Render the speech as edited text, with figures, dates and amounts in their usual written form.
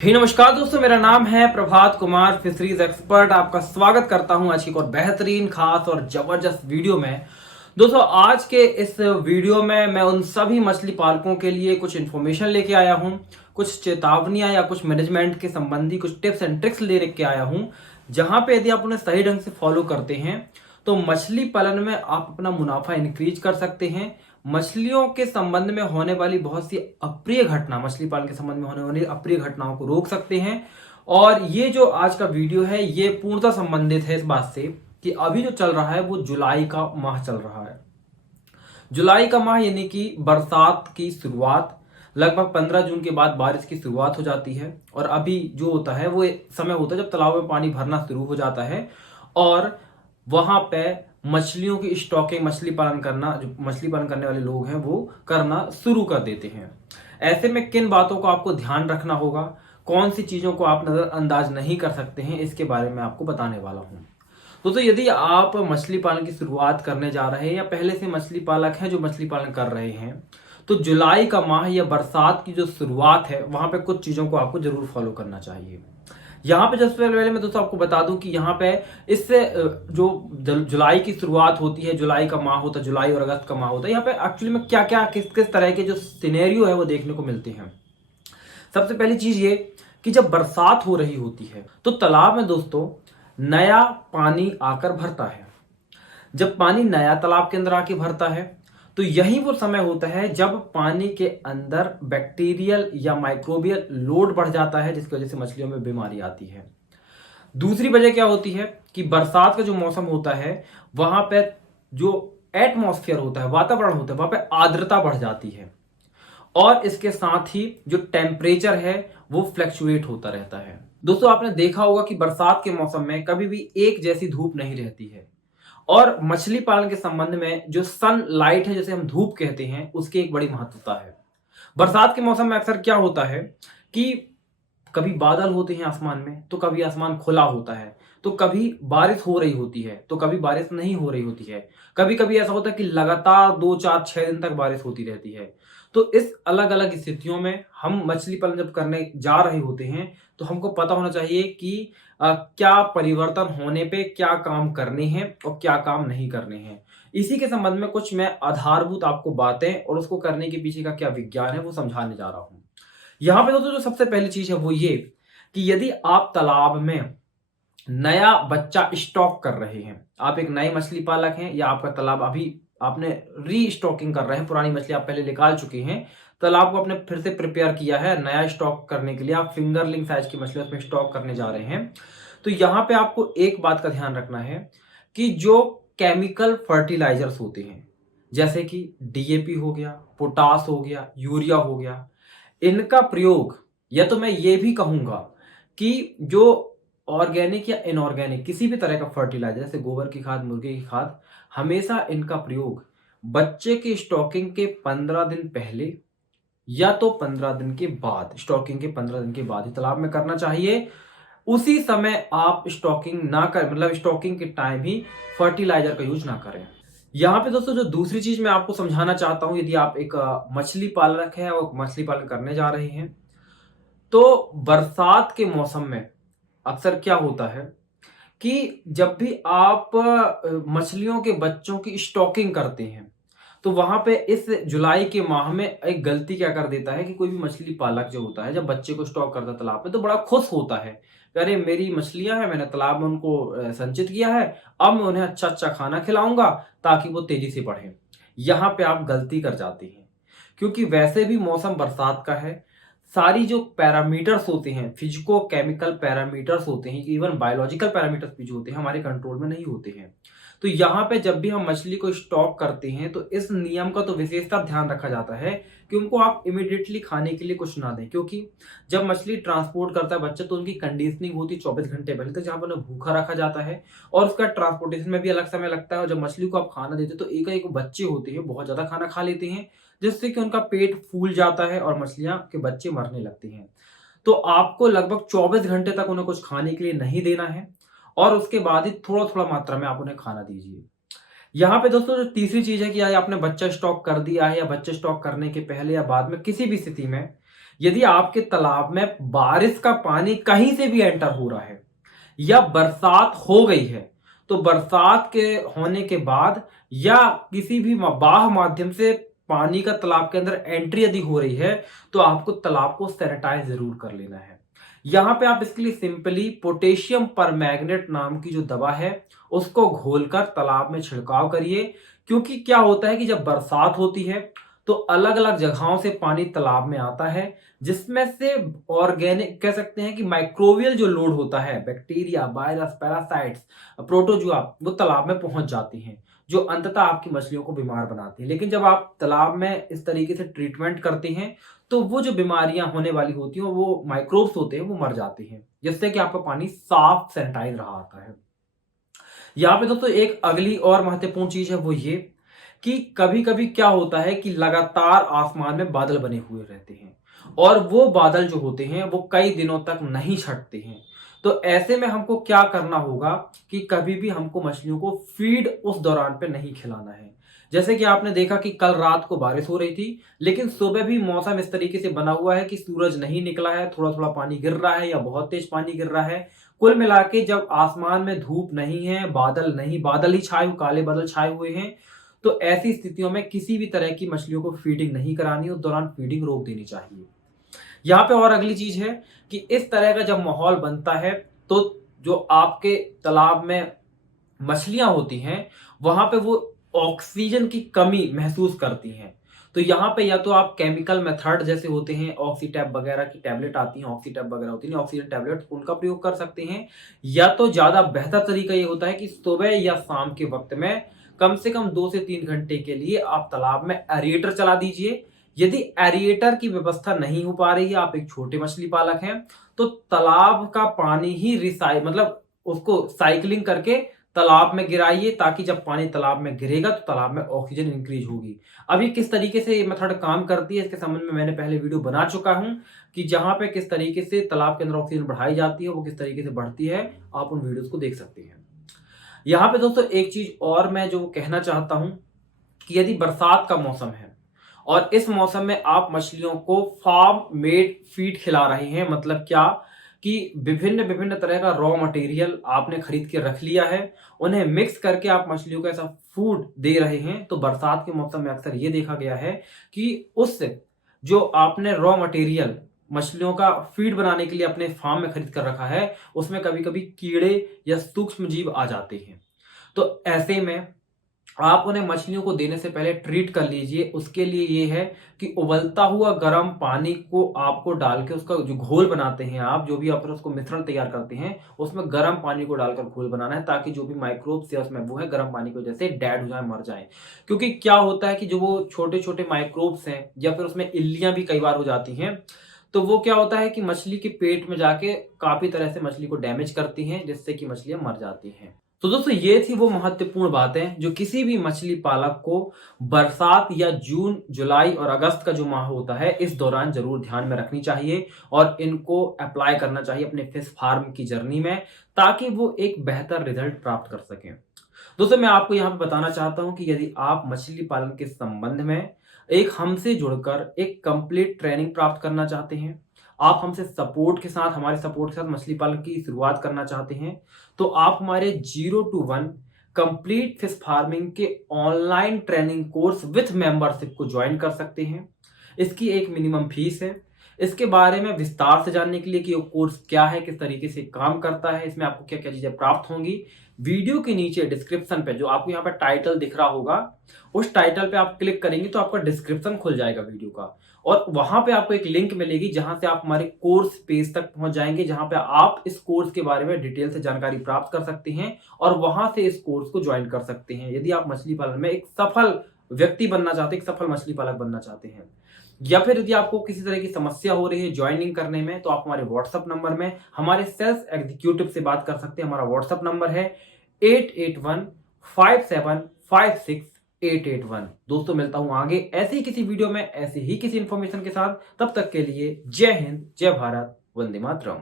नमस्कार दोस्तों, मेरा नाम है प्रभात कुमार, फिशरीज एक्सपर्ट। आपका स्वागत करता हूं आज की एक और बेहतरीन, खास और जबरदस्त वीडियो में। दोस्तों, आज के इस वीडियो में मैं उन सभी मछली पालकों के लिए कुछ इन्फॉर्मेशन लेके आया हूं, कुछ चेतावनियां या कुछ मैनेजमेंट के संबंधी कुछ टिप्स एंड ट्रिक्स लेके आया हूं, जहां पे यदि आप उन्हें सही ढंग से फॉलो करते हैं तो मछली पालन में आप अपना मुनाफा इंक्रीज कर सकते हैं। मछलियों के संबंध में होने वाली बहुत सी अप्रिय घटना, मछली पालन के संबंध में होने वाली अप्रिय घटनाओं को रोक सकते हैं। और ये जो आज का वीडियो है ये पूर्णतः संबंधित है इस बात से कि अभी जो चल रहा है वो जुलाई का माह चल रहा है। जुलाई का माह यानी कि बरसात की शुरुआत, लगभग 15 जून के बाद बारिश की शुरुआत हो जाती है। और अभी जो होता है वो समय होता है जब तालाब में पानी भरना शुरू हो जाता है और वहां पे मछलियों की स्टॉकिंग, मछली पालन करना, जो मछली पालन करने वाले लोग हैं वो करना शुरू कर देते हैं। ऐसे में किन बातों को आपको ध्यान रखना होगा, कौन सी चीजों को आप नजरअंदाज नहीं कर सकते हैं, इसके बारे में आपको बताने वाला हूं। तो यदि आप मछली पालन की शुरुआत करने जा रहे हैं या पहले से मछली पालक हैं जो मछली पालन कर रहे हैं, तो जुलाई का माह या बरसात की जो शुरुआत है वहां पे कुछ चीजों को आपको जरूर फॉलो करना चाहिए। यहाँ पे सबसे पहले मैं दोस्तों आपको बता दूं कि यहाँ पे इससे जो जुलाई की शुरुआत होती है, जुलाई का माह होता है, जुलाई और अगस्त का माह होता है, यहाँ पे एक्चुअली में क्या क्या किस किस तरह के जो सिनेरियो है वो देखने को मिलते हैं। सबसे पहली चीज ये कि जब बरसात हो रही होती है तो तालाब में दोस्तों नया पानी आकर भरता है। जब पानी नया तालाब के अंदर आके भरता है तो यही वो समय होता है जब पानी के अंदर बैक्टीरियल या माइक्रोबियल लोड बढ़ जाता है, जिसकी वजह से मछलियों में बीमारी आती है। दूसरी वजह क्या होती है कि बरसात का जो मौसम होता है वहां पे जो एटमॉस्फेयर होता है, वातावरण होता है, वहां पे आर्द्रता बढ़ जाती है और इसके साथ ही जो टेम्परेचर है वो फ्लक्चुएट होता रहता है। दोस्तों, आपने देखा होगा कि बरसात के मौसम में कभी भी एक जैसी धूप नहीं रहती है और मछली पालन के संबंध में जो सन लाइट है, जैसे हम धूप कहते हैं, उसकी एक बड़ी महत्वता है। बरसात के मौसम में अक्सर क्या होता है कि कभी बादल होते हैं आसमान में, तो कभी आसमान खुला होता है, तो कभी बारिश हो रही होती है, तो कभी बारिश नहीं हो रही होती है। कभी कभी ऐसा होता है कि लगातार 2 4 6 दिन तक बारिश होती रहती है। तो इस अलग अलग स्थितियों में हम मछली पालन जब करने जा रहे होते हैं तो हमको पता होना चाहिए कि क्या परिवर्तन होने पे क्या काम करने हैं और क्या काम नहीं करने हैं। इसी के संबंध में कुछ मैं आधारभूत आपको बातें और उसको करने के पीछे का क्या विज्ञान है वो समझाने जा रहा हूं। यहां पे दोस्तों जो सबसे पहली चीज है वो ये कि यदि आप तालाब में नया बच्चा स्टॉक कर रहे हैं, आप एक नए मछली पालक हैं या आपका तालाब अभी आपने रीस्टॉकिंग कर रहे हैं, पुरानी मछली आप पहले निकाल चुके हैं, तालाब को आपने फिर से प्रिपेयर किया है नया स्टॉक करने के लिए, आप फिंगरलिंग साइज की मछली उसमें स्टॉक करने जा रहे हैं, तो यहां पे आपको एक बात का ध्यान रखना है कि जो केमिकल फर्टिलाइजर्स होते हैं जैसे कि डीएपी हो गया, पोटास हो गया, यूरिया हो गया, इनका प्रयोग, या तो मैं ये भी कहूंगा कि जो ऑर्गेनिक या इनऑर्गेनिक किसी भी तरह का फर्टिलाइजर जैसे गोबर की खाद, मुर्गे की खाद, हमेशा इनका प्रयोग बच्चे की स्टॉकिंग के 15 दिन पहले या तो 15 दिन के बाद, स्टॉकिंग के 15 दिन के बाद ही तालाब में करना चाहिए। उसी समय आप स्टॉकिंग ना कर, मतलब स्टॉकिंग के टाइम ही फर्टिलाइजर का यूज ना करें। यहाँ पे दोस्तों जो दूसरी चीज मैं आपको समझाना चाहता हूं, यदि आप एक मछली पालक है और मछली पालन करने जा रहे हैं तो बरसात के मौसम में अक्सर क्या होता है कि जब भी आप मछलियों के बच्चों की स्टॉकिंग करते हैं तो वहां पे इस जुलाई के माह में एक गलती क्या कर देता है कि कोई भी मछली पालक जो होता है जब बच्चे को स्टॉक करता है तालाब में तो बड़ा खुश होता है कि अरे मेरी मछलियां हैं, मैंने तालाब में उनको संचित किया है, अब मैं उन्हें अच्छा अच्छा खाना खिलाऊंगा ताकि वो तेजी से बढ़े। यहाँ पे आप गलती कर जाते हैं क्योंकि वैसे भी मौसम बरसात का है, सारी जो पैरामीटर्स होते हैं, फिजिको केमिकल पैरामीटर्स होते हैं, इवन बायोलॉजिकल पैरामीटर्स भी जो होते हैं हमारे कंट्रोल में नहीं होते हैं। तो यहाँ पे जब भी हम मछली को स्टॉक करते हैं तो इस नियम का तो विशेषता ध्यान रखा जाता है कि उनको आप इमीडिएटली खाने के लिए कुछ ना दें, क्योंकि जब मछली ट्रांसपोर्ट करता है बच्चा तो उनकी कंडीशनिंग होती है 24 घंटे पहले तक, जहाँ पर उन्हें भूखा रखा जाता है और उसका ट्रांसपोर्टेशन में भी अलग समय लगता है। और जब मछली को आप खाना देते हैं तो एक बच्चे होते हैं बहुत ज्यादा खाना खा लेते हैं जिससे कि उनका पेट फूल जाता है और मछलियां के बच्चे मरने लगते हैं। तो आपको लगभग 24 घंटे तक उन्हें कुछ खाने के लिए नहीं देना है और उसके बाद ही थोड़ा थोड़ा मात्रा में आप उन्हें खाना दीजिए। यहाँ पे दोस्तों जो तीसरी चीज है कि आपने बच्चा स्टॉक कर दिया है या बच्चे स्टॉक करने के पहले या बाद में किसी भी स्थिति में यदि आपके तालाब में बारिश का पानी कहीं से भी एंटर हो रहा है या बरसात हो गई है, तो बरसात के होने के बाद या किसी भी बाह्य माध्यम से पानी का तालाब के अंदर एंट्री यदि हो रही है, तो आपको तालाब को सैनिटाइज जरूर कर लेना है। यहां पे आप इसके लिए सिंपली पोटेशियम परमैंगनेट नाम की जो दवा है उसको घोलकर तालाब में छिड़काव करिए। क्योंकि क्या होता है कि जब बरसात होती है तो अलग अलग जगहों से पानी तालाब में आता है, जिसमें से ऑर्गेनिक कह सकते हैं कि माइक्रोबियल जो लोड होता है, बैक्टीरिया, वायरस, पैरासाइट्स, प्रोटोजुआ, वो तालाब में पहुंच जाती हैं, जो अंततः आपकी मछलियों को बीमार बनाती है। लेकिन जब आप तालाब में इस तरीके से ट्रीटमेंट करते हैं तो वो जो बीमारियां होने वाली होती हैं, वो माइक्रोब्स होते हैं, वो मर जाते हैं, जिससे कि आपका पानी साफ सैनिटाइज रहा आता है। यहाँ पे दोस्तों एक अगली और महत्वपूर्ण चीज है, वो ये कि कभी कभी क्या होता है कि लगातार आसमान में बादल बने हुए रहते हैं और वो बादल जो होते हैं वो कई दिनों तक नहीं छटते हैं। तो ऐसे में हमको क्या करना होगा कि कभी भी हमको मछलियों को फीड उस दौरान पे नहीं खिलाना है। जैसे कि आपने देखा कि कल रात को बारिश हो रही थी, लेकिन सुबह भी मौसम इस तरीके से बना हुआ है कि सूरज नहीं निकला है, थोड़ा थोड़ा पानी गिर रहा है या बहुत तेज पानी गिर रहा है। कुल मिला के जब आसमान में धूप नहीं है, बादल नहीं, बादल ही छाए, काले बादल छाए हुए हैं, तो ऐसी स्थितियों में किसी भी तरह की मछलियों को फीडिंग नहीं करानी, उस दौरान फीडिंग रोक देनी चाहिए। यहाँ पे और अगली चीज है कि इस तरह का जब माहौल बनता है तो जो आपके तालाब में मछलियां होती हैं वहां पे वो ऑक्सीजन की कमी महसूस करती हैं। तो यहाँ पे या तो आप केमिकल मेथड जैसे होते हैं, ऑक्सीटैब वगैरह की टैबलेट आती हैं, ऑक्सीटैब वगैरह होती है, ऑक्सीजन टैबलेट, उनका प्रयोग कर सकते हैं। या तो ज्यादा बेहतर तरीका ये होता है कि सुबह या शाम के वक्त में कम से कम 2 से 3 घंटे के लिए आप तालाब में एरिएटर चला दीजिए। यदि एरिएटर की व्यवस्था नहीं हो पा रही है, आप एक छोटे मछली पालक हैं, तो तालाब का पानी ही मतलब उसको साइकिलिंग करके तालाब में गिराइए, ताकि जब पानी तालाब में गिरेगा तो तालाब में ऑक्सीजन इंक्रीज होगी। अभी किस तरीके से ये मेथड काम करती है इसके संबंध में मैंने पहले वीडियो बना चुका हूं कि जहां पे किस तरीके से तालाब के अंदर ऑक्सीजन बढ़ाई जाती है, वो किस तरीके से बढ़ती है, आप उन वीडियोस को देख सकते हैं। यहाँ पे दोस्तों एक चीज और मैं जो कहना चाहता हूं कि यदि बरसात का मौसम है और इस मौसम में आप मछलियों को फार्म मेड फीड खिला रहे हैं, मतलब क्या कि विभिन्न विभिन्न तरह का रॉ मटेरियल आपने खरीद के रख लिया है, उन्हें मिक्स करके आप मछलियों को ऐसा फूड दे रहे हैं, तो बरसात के मौसम में अक्सर ये देखा गया है कि उस जो आपने रॉ मटेरियल मछलियों का फीड बनाने के लिए अपने फार्म में खरीद कर रखा है, उसमें कभी कभी कीड़े या सूक्ष्म जीव आ जाते हैं। तो ऐसे में आप उन्हें मछलियों को देने से पहले ट्रीट कर लीजिए। उसके लिए ये है कि उबलता हुआ गर्म पानी को आपको डाल के उसका जो घोल बनाते हैं, आप जो भी आप उसको मिश्रण तैयार करते हैं, उसमें गर्म पानी को डालकर घोल बनाना है, ताकि जो भी माइक्रोब्स या उसमें वो है गर्म पानी की वजह से डेड हो जाए, मर जाए। क्योंकि क्या होता है कि जो वो छोटे छोटे माइक्रोब्स हैं या फिर उसमें इल्लियां भी कई बार हो जाती हैं, तो वो क्या होता है कि मछली के पेट में जाके काफी तरह से मछली को डैमेज करती हैं, जिससे कि मछलियां मर जाती हैं। तो दोस्तों ये थी वो महत्वपूर्ण बातें जो किसी भी मछली पालक को बरसात या जून, जुलाई और अगस्त का जो माह होता है, इस दौरान जरूर ध्यान में रखनी चाहिए और इनको अप्लाई करना चाहिए अपने फिश फार्म की जर्नी में, ताकि वो एक बेहतर रिजल्ट प्राप्त कर सकें। दोस्तों मैं आपको यहाँ पे बताना चाहता हूँ कि यदि आप मछली पालन के संबंध में एक हमसे जुड़कर एक कंप्लीट ट्रेनिंग प्राप्त करना चाहते हैं, आप हमसे सपोर्ट के साथ, हमारे सपोर्ट के साथ मछली पालन की शुरुआत करना चाहते हैं, तो आप हमारे 0 to 1 कंप्लीट फिश फार्मिंग के online training course with membership को ज्वाइन कर सकते हैं। इसकी एक मिनिमम फीस है। इसके बारे में विस्तार से जानने के लिए कि वो कोर्स क्या है, किस तरीके से काम करता है, इसमें आपको क्या क्या चीजें प्राप्त होंगी, वीडियो के नीचे डिस्क्रिप्शन पे जो आपको यहाँ पे टाइटल दिख रहा होगा, उस टाइटल पे आप क्लिक करेंगे तो आपका डिस्क्रिप्शन खुल जाएगा वीडियो का, और वहां पे आपको एक लिंक मिलेगी जहां से आप हमारे कोर्स पेज तक पहुंच जाएंगे, जहां पे आप इस कोर्स के बारे में डिटेल से जानकारी प्राप्त कर सकते हैं और वहां से इस कोर्स को ज्वाइन कर सकते हैं। यदि आप मछली पालन में एक सफल व्यक्ति बनना चाहते हैं, एक सफल मछली पालक बनना चाहते हैं, या फिर यदि आपको किसी तरह की समस्या हो रही है ज्वाइनिंग करने में, तो आप हमारे व्हाट्सएप नंबर में हमारे सेल्स एग्जीक्यूटिव से बात कर सकते हैं। हमारा व्हाट्सएप नंबर है 8815756881। दोस्तों मिलता हूं आगे ऐसे ही किसी वीडियो में, ऐसे ही किसी इंफॉर्मेशन के साथ। तब तक के लिए जय हिंद, जय भारत, वंदे मातरम।